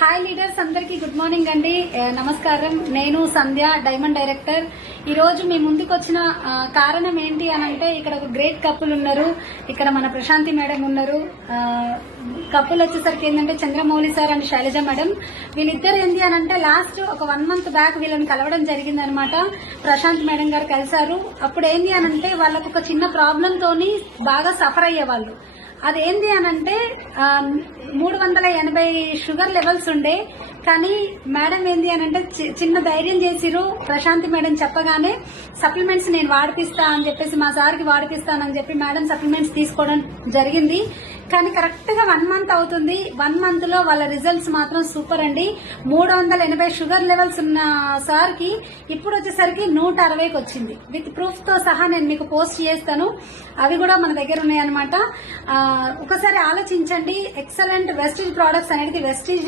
Hi leaders అందరికి good morning అండి. నమస్కారం. నేను సంధ్య, డైమండ్ డైరెక్టర్. ఈ రోజు మీ ముందుకు వచ్చిన కారణం ఏంటి అని అంటే, ఇక్కడ ఒక గ్రేట్ కపుల్ ఉన్నారు. ఇక్కడ మన ప్రశాంతి మేడం ఉన్నారు. కపుల్ వచ్చేసరికి ఏంటంటే Chandramouli sir and Shailaja madam. వీళ్ళిద్దరు ఏంటి అని అంటే లాస్ట్ ఒక 1 month బ్యాక్ వీళ్ళని కలవడం జరిగింది అనమాట. ప్రశాంత్ మేడం గారు కలిశారు. అప్పుడు ఏంటి అని అంటే వాళ్ళకు ఒక చిన్న ప్రాబ్లం తోని బాగా సఫర్ అయ్యేవాళ్ళు. అదేంటి అనంటే 380 షుగర్ లెవెల్స్ ఉండే. కానీ మేడం ఏంది అనంటే చిన్న ధైర్యం చేసిరు. ప్రశాంతి మేడం చెప్పగానే సప్లిమెంట్స్ నేను వాడిపిస్తా అని చెప్పేసి మా సార్కి వాడిపిస్తానని చెప్పి మేడం సప్లిమెంట్స్ తీసుకోవడం జరిగింది. కానీ కరెక్ట్ గా 1 month అవుతుంది. 1 month లో వాళ్ళ రిజల్ట్స్ మాత్రం సూపర్ అండి. 380 షుగర్ లెవెల్స్ ఉన్న సార్ కి ఇప్పుడు వచ్చేసరికి 160కి వచ్చింది. విత్ ప్రూఫ్ తో సహా నేను మీకు పోస్ట్ చేస్తాను. అవి కూడా మన దగ్గర ఉన్నాయన్నమాట. ఒకసారి ఆలోచించండి. ఎక్సలెంట్ వెస్టీజ్ ప్రొడక్ట్స్ అనేది వెస్టీజ్